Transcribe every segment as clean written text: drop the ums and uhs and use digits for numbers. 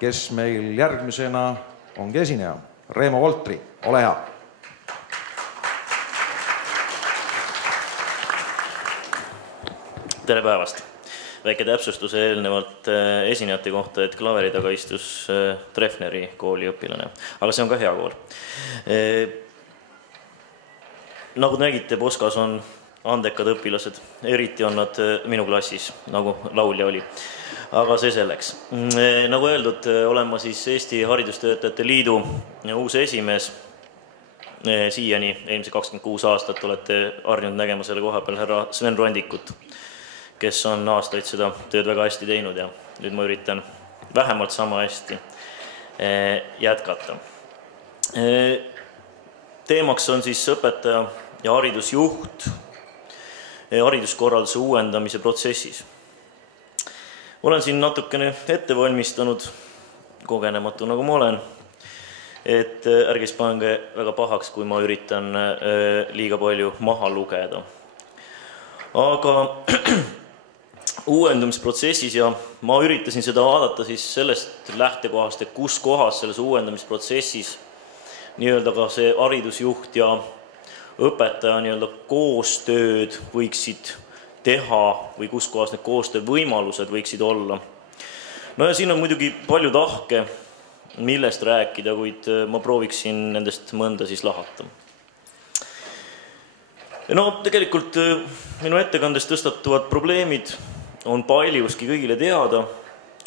kes meil järgmisena ongi esineja. Reemo Voltri, ole hea. Tere päevast! Väike täpsustuse eelnevalt esinejate kohta, et klaveri taga istus Treffneri kooli õpilane. Aga see on ka hea kool. Nagu nägite, Poskas on andekad õpilased. Eriti on nad minu klassis, nagu laulja oli. Aga see selleks. Nagu öeldud, olen ma siis Eesti Haridustöötajate Liidu uus esimees. Siiani, eelmise 26 aastat olete harjunud nägema selle koha peal härra Sven Rondikut, kes on aastaid seda tööd väga hästi teinud ja nüüd ma üritan vähemalt sama hästi jätkata. Teemaks on siis õpetaja ja haridusjuht hariduskorralduse uuendamise protsessis. Olen siin natukene ette valmistanud, kogenematu nagu ma olen, et ärge siis pange väga pahaks, kui ma üritan liiga palju maha lugeda. Aga uuendamisprotsessis ja ma üritasin seda vaadata siis sellest lähtekohast, et kus kohas selles uuendamisprotsessis nii-öelda ka see haridusjuht ja õpetaja nii-öelda koostööd võiksid teha või kus kohas need koostöövõimalused võiksid olla. No ja siin on muidugi palju tahke, millest rääkida, kuid ma prooviksin nendest mõnda siis lahata. No tegelikult minu ettekandes tõstatuvad probleemid on paljuski kõigile teada,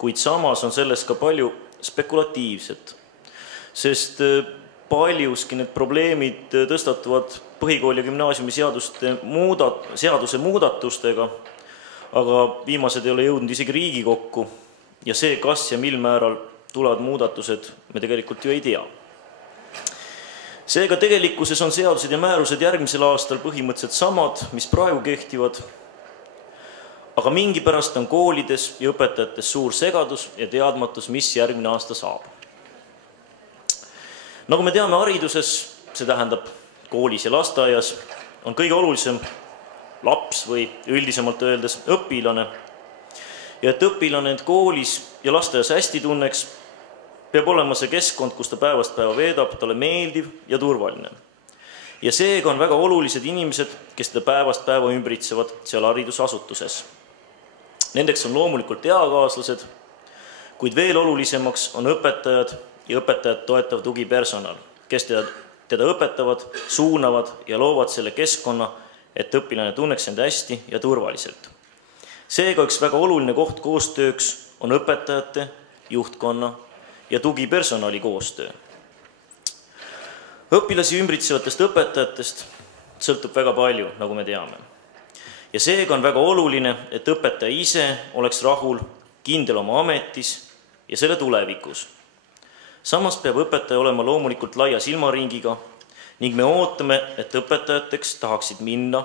kuid samas on selles ka palju spekulatiivset, sest paljuski need probleemid tõstatuvad põhikooli ja gümnaasiumi seaduse muudatustega, aga viimased ei ole jõudnud isegi Riigikokku ja see, kas ja mil määral tulevad muudatused, me tegelikult ju ei tea. Seega tegelikkuses on seadused ja määrused järgmisel aastal põhimõtteliselt samad, mis praegu kehtivad, aga mingi pärast on koolides ja õpetajates suur segadus ja teadmatus, mis järgmine aasta saab. Nagu me teame hariduses, see tähendab koolis ja lasteaias, on kõige olulisem laps või üldisemalt öeldes õpilane. Ja et õpilane end koolis ja lasteaias hästi tunneks, peab olema see keskkond, kus ta päevast päeva veedab, talle meeldiv ja turvaline. Ja seega on väga olulised inimesed, kes teda päevast päeva ümbritsevad seal haridusasutuses. Nendeks on loomulikult eakaaslased, kuid veel olulisemaks on õpetajad ja õpetajad toetav tugipersonal, kes teda õpetavad, suunavad ja loovad selle keskkonna, et õpilane tunneks end hästi ja turvaliselt. Seega üks väga oluline koht koostööks on õpetajate, juhtkonna ja tugipersonali koostöö. Õpilasi ümbritsevatest õpetajatest sõltub väga palju, nagu me teame. Ja seega on väga oluline, et õpetaja ise oleks rahul, kindel oma ametis ja selle tulevikus. Samas peab õpetaja olema loomulikult laia silmaringiga ning me ootame, et õpetajateks tahaksid minna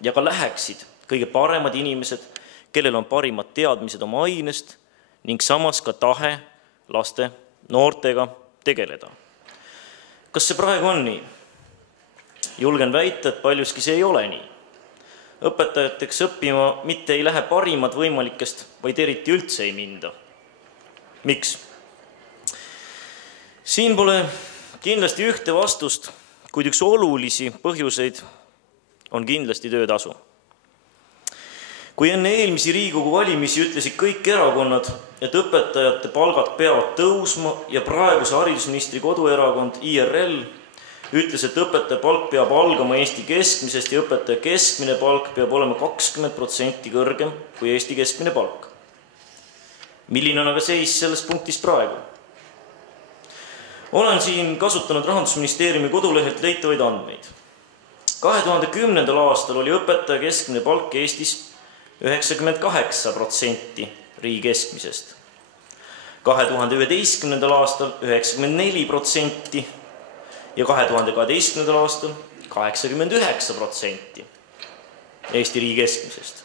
ja ka läheksid kõige paremad inimesed, kellel on parimad teadmised oma ainest ning samas ka tahe laste, noortega tegeleda. Kas see praegu on nii? Julgen väita, et paljuski see ei ole nii. Õpetajateks õppima mitte ei lähe parimad võimalikest, vaid eriti üldse ei minda. Miks? Siin pole kindlasti ühte vastust, kuid üks olulisi põhjuseid on kindlasti töötasu. Kui enne eelmisi Riigikogu valimisi ütlesid kõik erakonnad, et õpetajate palgad peavad tõusma ja praeguse haridusministri koduerakond IRL ütles, et õpetaja palk peab algama Eesti keskmisest ja õpetaja keskmine palk peab olema 20% kõrgem kui Eesti keskmine palk. Milline on aga seis selles punktis praegu? Olen siin kasutanud Rahandusministeeriumi kodulehelt leitavaid andmeid. 2010. aastal oli õpetaja keskmine palk Eestis 98% riigi keskmisest. 2011. aastal 94% ja 2012. aastal 89% Eesti riigi keskmisest.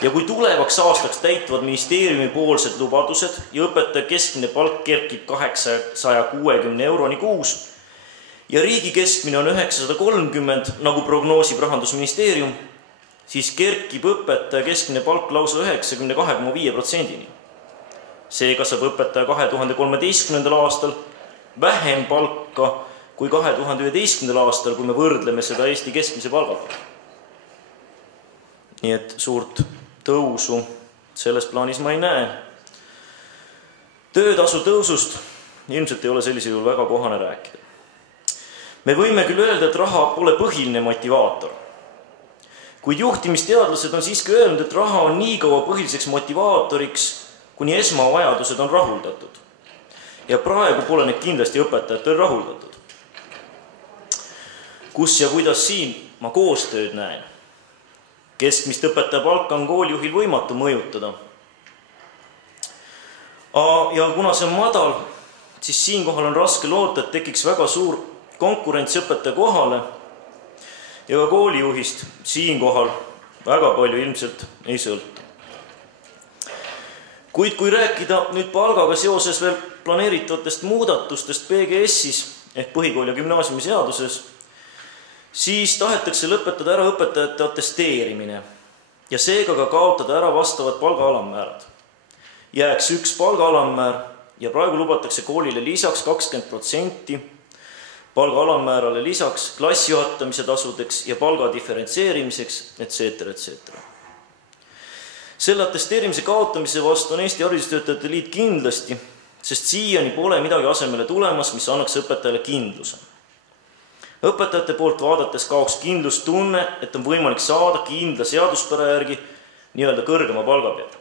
Ja kui tulevaks aastaks täituvad ministeeriumi poolsed lubadused ja õpetaja keskmine palk kerkib 860 euroni kuus ja riigi keskmine on 930, nagu prognoosib Rahandusministeerium, siis kerkib õpetaja keskmine palk lausa 92,5%-ni. Seega saab õpetaja 2013. aastal vähem palka kui 2011. aastal, kui me võrdleme seda Eesti keskmise palgaga. Nii et suurt tõusu selles plaanis ma ei näe. Töötasu tõusust ilmselt ei ole sellisel juhul väga kohane rääkida. Me võime küll öelda, et raha pole põhiline motivaator. Kuid juhtimisteadlased on siiski öelnud, et raha on nii kaua põhiliseks motivaatoriks, kuni esmavajadused on rahuldatud. Ja praegu pole need kindlasti õpetajatel rahuldatud. Kus ja kuidas siin ma koostööd näen? Keskmist õpetaja palka on koolijuhil võimatu mõjutada. Ja kuna see on madal, siis siinkohal on raske loota, et tekiks väga suur konkurents õpetaja kohale ja ka koolijuhist siinkohal väga palju ilmselt ei sõltu. Kuid kui rääkida nüüd palgaga seoses veel planeeritavatest muudatustest PGS-is ehk põhikooli ja gümnaasiumi seaduses, siis tahetakse lõpetada ära õpetajate atesteerimine ja seega ka kaotada ära vastavad palgaalamäärad. Jääks üks palgaalamäär ja praegu lubatakse koolile lisaks 20% palgaalamäärale lisaks klassijuhatamise tasudeks ja palga diferentseerimiseks, etc. Selle atesteerimise kaotamise vastu on Eesti Haridustöötajate Liit kindlasti, sest siiani pole midagi asemele tulemas, mis annaks õpetajale kindluse. Õpetajate poolt vaadates kaoks kindlustunne, et on võimalik saada kindla seaduspära järgi nii-öelda kõrgema palga peale.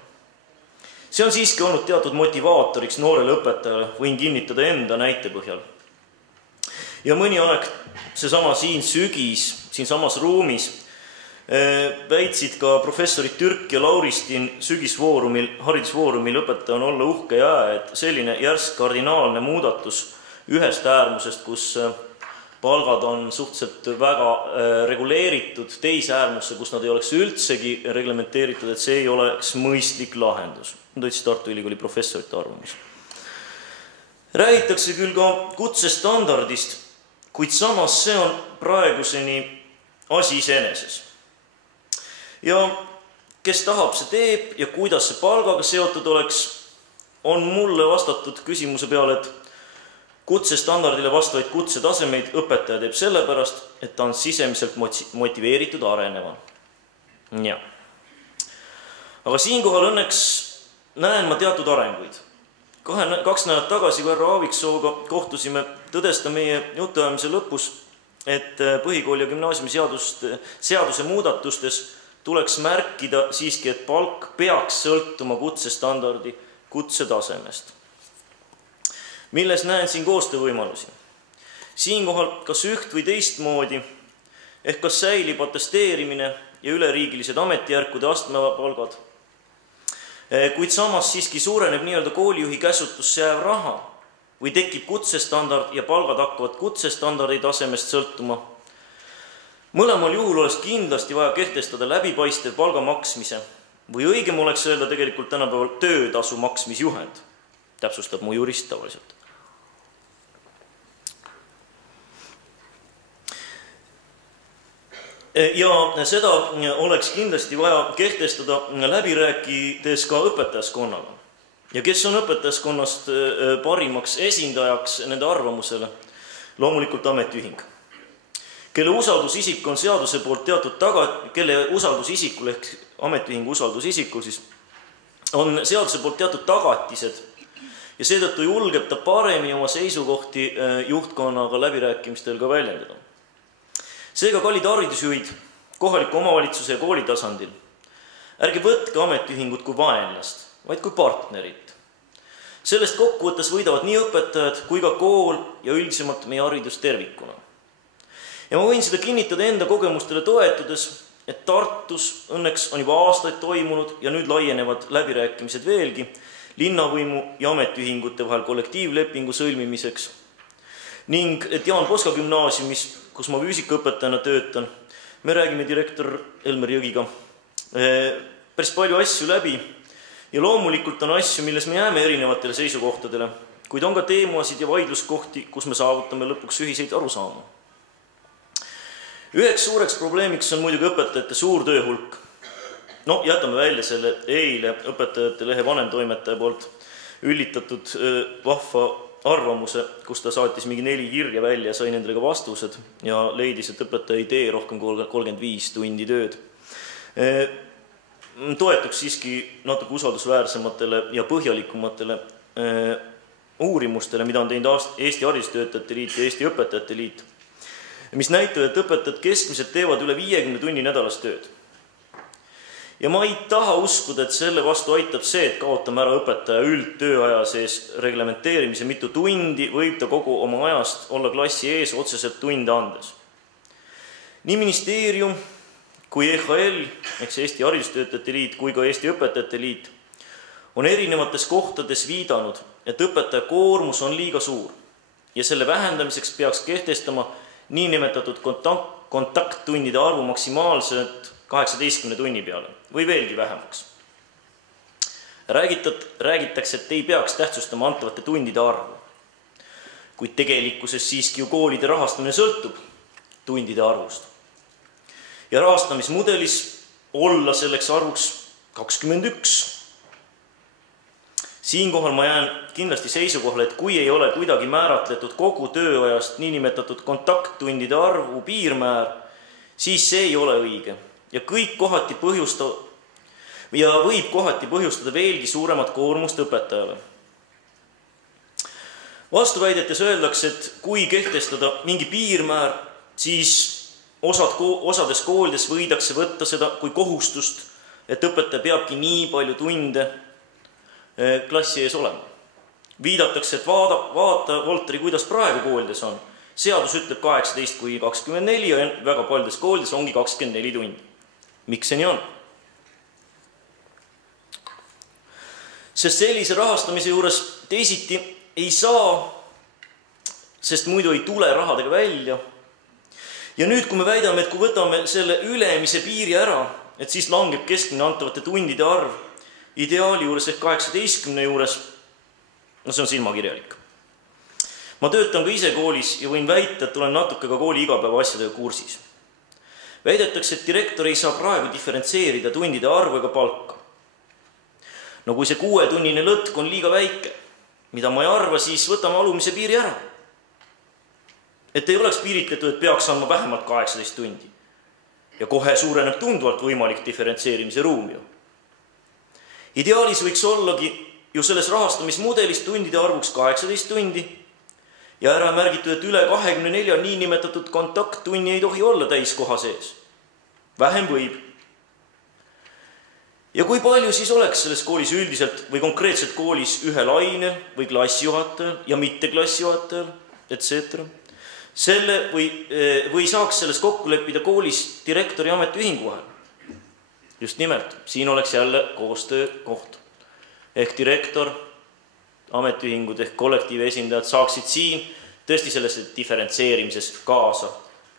See on siiski olnud teatud motivaatoriks noorele õpetajale, võin kinnitada enda näite põhjal. Ja mõni aeg seesama siin sügis, siin samas ruumis, väitsid ka professorid Türk ja Lauristin sügisvoorumil, haridusvoorumil õpetajana olla uhke ja et selline järsk kardinaalne muudatus ühest äärmusest, kus palgad on suhteliselt väga reguleeritud teise äärmusse, kus nad ei oleks üldsegi reglementeeritud, et see ei oleks mõistlik lahendus. Nüüd võttis Tartu Ülikooli professorite arvamus. Räägitakse küll ka kutsestandardist, kuid samas see on praeguseni asi iseeneses. Ja kes tahab, see teeb ja kuidas see palgaga seotud oleks, on mulle vastatud küsimuse peale, et kutsestandardile vastavaid kutsetasemeid õpetaja teeb sellepärast, et ta on sisemiselt motiveeritud arenema. Ja. Aga siinkohal õnneks näen ma teatud arenguid. 2 nädalat tagasi, kui härra Aaviksooga kohtusime, tõdes ta meie jutuajamise lõpus, et põhikooli ja gümnaasiumi seaduse muudatustes tuleks märkida siiski, et palk peaks sõltuma kutsestandardi kutsetasemest. Milles näen siin koostöövõimalusi? Siinkohal kas üht või teistmoodi, ehk kas säilib atesteerimine ja üleriigilised ametijärkude astmepalgad, kuid samas siiski suureneb nii-öelda koolijuhi käsutusse jääv raha või tekib kutsestandard ja palgad hakkavad kutsestandardi tasemest sõltuma. Mõlemal juhul oleks kindlasti vaja kehtestada läbipaistev palga maksmise või õigem oleks öelda tegelikult tänapäeval töötasu maksmisjuhend, täpsustab mu jurist tavaliselt. Ja seda oleks kindlasti vaja kehtestada läbi rääkides ka õpetajaskonnaga. Ja kes on õpetajaskonnast parimaks esindajaks nende arvamusele? Loomulikult ametiühing. Kelle usaldusisik on seaduse poolt teatud kelle usaldusisikul ehk ametiühingu usaldusisikul siis on seaduse poolt teatud tagatised ja seetõttu julgeb ta paremini oma seisukohti juhtkonnaga läbirääkimistel ka väljendada. Seega kallid haridusjuhid kohaliku omavalitsuse ja kooli tasandil, ärge võtke ametiühingut kui vaenlast, vaid kui partnerit. Sellest kokkuvõttes võidavad nii õpetajad kui ka kool ja üldisemalt meie haridus tervikuna. Ja ma võin seda kinnitada enda kogemustele toetudes, et Tartus õnneks on juba aastaid toimunud ja nüüd laienevad läbirääkimised veelgi linnavõimu ja ametiühingute vahel kollektiivlepingu sõlmimiseks ning et Jaan Poska gümnaasiumis, kus ma füüsikaõpetajana töötan, me räägime direktor Elmer Jõgiga päris palju asju läbi ja loomulikult on asju, milles me jääme erinevatele seisukohtadele, kuid on ka teemasid ja vaidluskohti, kus me saavutame lõpuks ühiseid arusaamu. Üheks suureks probleemiks on muidugi õpetajate suur tööhulk. Jätame välja selle eile õpetajate lehe vanemtoimetaja poolt üllitatud vahva arvamuse, kus ta saatis mingi 4 kirja välja, sai nendele ka vastused ja leidis, et õpetaja ei tee rohkem kui 35 tundi tööd. Toetuks siiski natuke usaldusväärsematele ja põhjalikumatele uurimustele, mida on teinud Eesti Haridustöötajate Liit ja Eesti Õpetajate Liit, mis näitavad, et õpetajad keskmiselt teevad üle 50 tunni nädalas tööd. Ja ma ei taha uskuda, et selle vastu aitab see, et kaotame ära õpetaja üldtööaja sees reglementeerimise, mitu tundi võib ta kogu oma ajast olla klassi ees otseselt tunde andes. Nii ministeerium kui EHL, ehk see Eesti Haridustöötajate Liit, kui ka Eesti Õpetajate Liit on erinevates kohtades viidanud, et õpetaja koormus on liiga suur ja selle vähendamiseks peaks kehtestama niinimetatud kontakttundide arvu maksimaalselt 18 tunni peale või veelgi vähemaks. Räägitakse, et ei peaks tähtsustama antavate tundide arvu, kuid tegelikkuses siiski ju koolide rahastamine sõltub tundide arvust. Ja rahastamismudelis olla selleks arvuks 21. Siinkohal ma jään kindlasti seisukohale, et kui ei ole kuidagi määratletud kogu tööajast niinimetatud kontakttundide arvu piirmäär, siis see ei ole õige ja kõik võib kohati põhjustada veelgi suuremat koormust õpetajale. Vastuväidetes öeldakse, et kui kehtestada mingi piirmäär, siis osades koolides võidakse võtta seda kui kohustust, et õpetaja peabki nii palju tunde klassi ees olema. Viidatakse, et vaata, Volteri, kuidas praegu koolides on. Seadus ütleb 18–24 ja väga paljudes koolides ongi 24 tundi. Miks see nii on? Sest sellise rahastamise juures teisiti ei saa, sest muidu ei tule rahadega välja. Ja nüüd, kui me väidame, et kui võtame selle ülemise piiri ära, et siis langeb keskmine antavate tundide arv ideaali juures ehk 18 juures, no see on silmakirjalik. Ma töötan ka ise koolis ja võin väita, et olen natuke ka kooli igapäeva asjadega kursis. Väidetakse, et direktor ei saa praegu diferentseerida tundide arvu ega palka. No kui see 6-tunnine lõtk on liiga väike, mida ma ei arva, siis võtame alumise piiri ära. Et ei oleks piiritletud, et peaks andma vähemalt 18 tundi. Ja kohe suureneb tunduvalt võimalik diferentseerimise ruumi. Ideaalis võiks ollagi ju selles rahastamismudelis tundide arvuks 18 tundi ja ära märgitud, et üle 24 niinimetatud kontakttunni ei tohi olla täiskoha sees. Vähem võib. Ja kui palju siis oleks selles koolis üldiselt või konkreetselt koolis ühel ainel või klassijuhatajal ja mitte klassijuhatajal, etc. Selle või saaks selles kokku leppida koolis direktori ametiühingu vahel. Just nimelt, siin oleks jälle koostöö koht. Ehk direktor, ametiühingud ehk kollektiivi esindajad saaksid siin tõesti selles diferentseerimises kaasa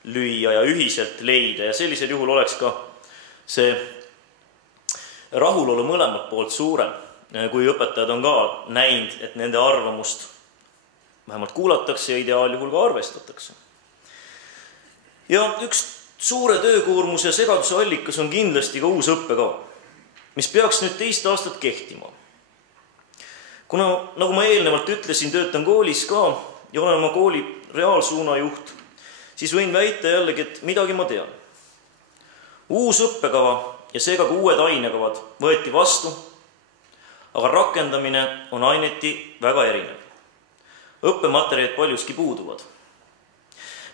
lüüa ja ühiselt leida ja sellisel juhul oleks ka see rahulolu mõlemalt poolt suurem, kui õpetajad on ka näinud, et nende arvamust vähemalt kuulatakse ja ideaaljuhul ka arvestatakse. Ja üks suure töökoormuse ja segaduse allikas on kindlasti ka uus õppekava, mis peaks nüüd 2 aastat kehtima. Kuna, nagu ma eelnevalt ütlesin, töötan koolis ka ja olen oma kooli reaalsuuna juht, siis võin väita jällegi, et midagi ma tean. Uus õppekava ja seega ka uued ainekavad võeti vastu, aga rakendamine on aineti väga erinev. Õppematerjalid paljuski puuduvad.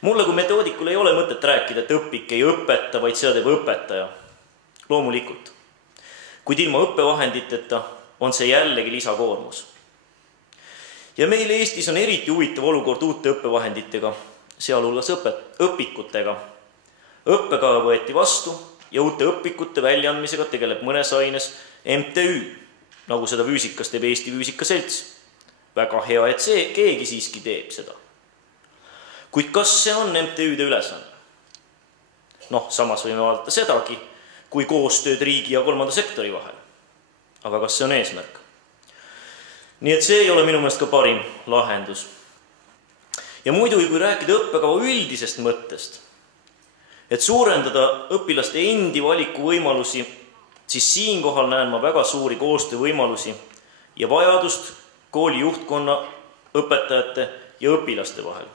Mulle kui metoodikul ei ole mõtet rääkida, et õpik ei õpeta, vaid seda teeb õpetaja. Loomulikult. Kuid ilma õppevahenditeta on see jällegi lisakoormus. Ja meil Eestis on eriti huvitav olukord uute õppevahenditega, sealhulgas õpikutega. Õppekava võeti vastu ja uute õpikute väljaandmisega tegeleb mõnes aines MTÜ, nagu seda füüsikas teeb Eesti Füüsikaselts. Väga hea, et keegi siiski teeb seda. Kuid kas see on MTÜ-de ülesanne? Samas võime vaadata sedagi, kui koostööd riigi ja kolmanda sektori vahel. Aga kas see on eesmärk? Nii et see ei ole minu meelest ka parim lahendus. Ja muidugi, kui rääkida õppekava üldisest mõttest, et suurendada õpilaste endi valikuvõimalusi, siis siinkohal näen ma väga suuri koostöövõimalusi ja vajadust kooli juhtkonna, õpetajate ja õpilaste vahel.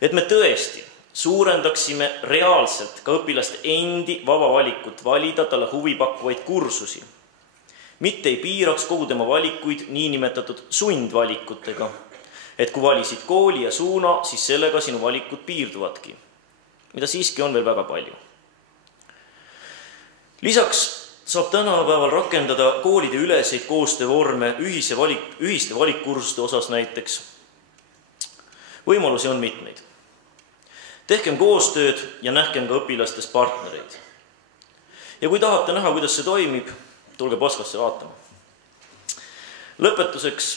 Et me tõesti suurendaksime reaalselt ka õpilaste endi vaba valikut valida talle huvipakkuvaid kursusi. Mitte ei piiraks kogu tema valikuid niinimetatud sundvalikutega, et kui valisid kooli ja suuna, siis sellega sinu valikud piirduvadki, mida siiski on veel väga palju. Lisaks saab tänapäeval rakendada koolide üleseid koostöövorme ühiste valikkursuste osas näiteks. Võimalusi on mitmeid. Tehkem koostööd ja nähkem ka õpilastes partnereid. Ja kui tahate näha, kuidas see toimib, tulge Poskasse vaatama. Lõpetuseks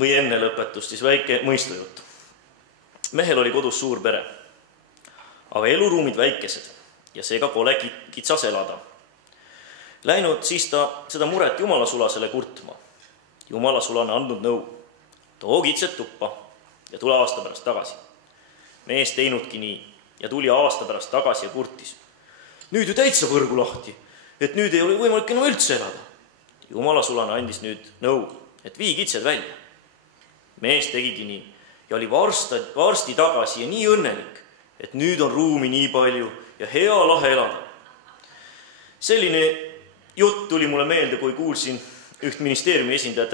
või enne lõpetust siis väike mõistujutt. Mehel oli kodus suur pere, aga eluruumid väikesed ja seega pole kitsas elada. Läinud siis ta seda muret Jumalasulasele kurtma. Jumalasulane andnud nõu. Too kitsed tuppa ja tule aasta pärast tagasi. Mees teinudki nii ja tuli aasta pärast tagasi ja kurtis. Nüüd ju täitsa võrgu lahti, et nüüd ei ole võimalik enam üldse elada. Jumalasulane andis nüüd nõu, et vii kitsed välja. Mees tegigi nii ja oli varsti tagasi ja nii õnnelik, et nüüd on ruumi nii palju ja hea lahe elada. Selline jutt tuli mulle meelde, kui kuulsin üht ministeeriumi esindajat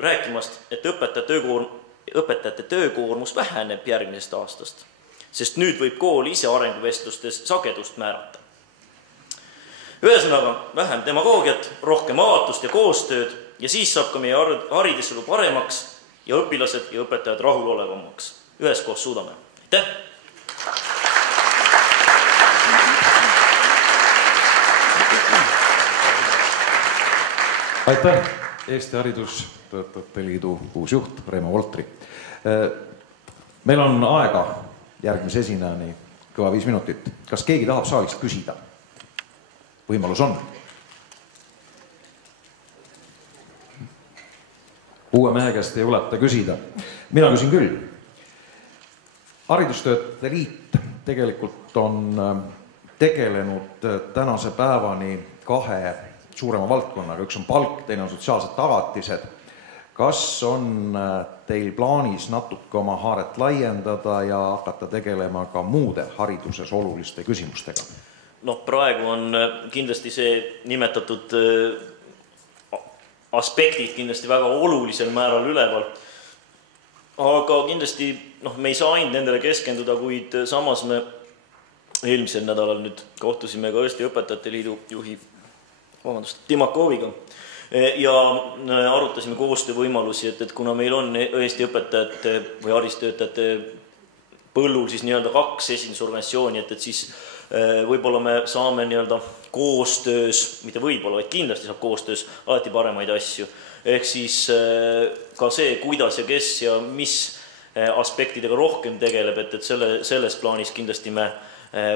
rääkimast, et õpetajate töökoormus väheneb järgmisest aastast, sest nüüd võib kool ise arenguvestlustes sagedust määrata. Ühesõnaga, vähem demagoogiat, rohkem avatust ja koostööd ja siis saab ka meie hariduselu paremaks ja õpilased ja õpetajad rahulolevamaks. Üheskoos suudame. Aitäh! Aitäh, Eesti Haridustöötajate Liidu uus juht Reemo Voltri. Meil on aega järgmise esinejani kõva 5 minutit. Kas keegi tahab saalist küsida? Võimalus on. Uue mehe käest ei juleta küsida. Mina küsin küll. Haridustöötajate Liit tegelikult on tegelenud tänase päevani 2 suurema valdkonnaga. Üks on palk, teine on sotsiaalsed tagatised. Kas on teil plaanis natuke oma haaret laiendada ja hakata tegelema ka muude hariduses oluliste küsimustega? Praegu on kindlasti see nimetatud aspektid kindlasti väga olulisel määral üleval. Aga kindlasti me ei saa ainult nendele keskenduda, kuid samas me eelmisel nädalal nüüd kohtusime ka Eesti Õpetajate Liidu juhi Timakoviga ja arutasime koostöövõimalusi, et kuna meil on Eesti õpetajate või haridustöötajate põllul siis nii-öelda 2 esindusorganisatsiooni, et siis võib-olla me saame nii-öelda koostöös, mitte võib-olla, vaid kindlasti saab koostöös alati paremaid asju. Ehk siis ka see, kuidas ja kes ja mis aspektidega rohkem tegeleb, et selles plaanis kindlasti me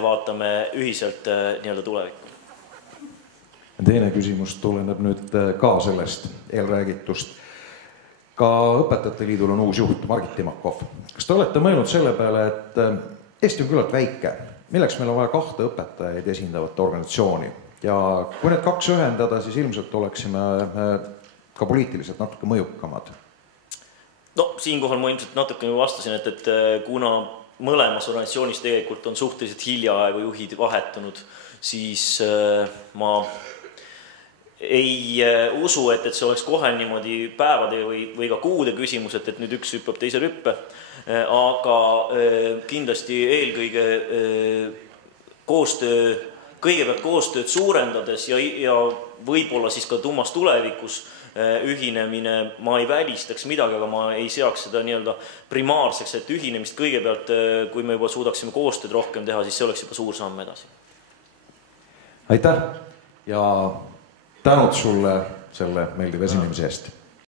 vaatame ühiselt nii-öelda tulevikku. Teine küsimus tuleneb nüüd ka sellest eelräägitust. Ka Õpetajate Liidul on uus juht, Margit Timakov. Kas te olete mõelnud selle peale, et Eesti on küllalt väike, milleks meil on vaja 2 õpetajaid esindavat organisatsiooni ja kui need 2 ühendada, siis ilmselt oleksime ka poliitiliselt natuke mõjukamad? Siinkohal ma ilmselt natuke vastasin, et kuna mõlemas organisatsioonis tegelikult on suhteliselt hiljaaegu juhid vahetunud, siis ma ei usu, et see oleks kohe niimoodi päevade või ka kuude küsimus, et nüüd üks hüppab teise rüppe, aga kindlasti eelkõige kõigepealt koostööd suurendades ja võib-olla siis ka tummas tulevikus ühinemine, ma ei välistaks midagi, aga ma ei seaks seda nii-öelda primaarseks, et ühinemist kõigepealt, kui me juba suudaksime koostööd rohkem teha, siis see oleks juba suur samm edasi. Aitäh ja tänud sulle selle meeldiva esinemise eest.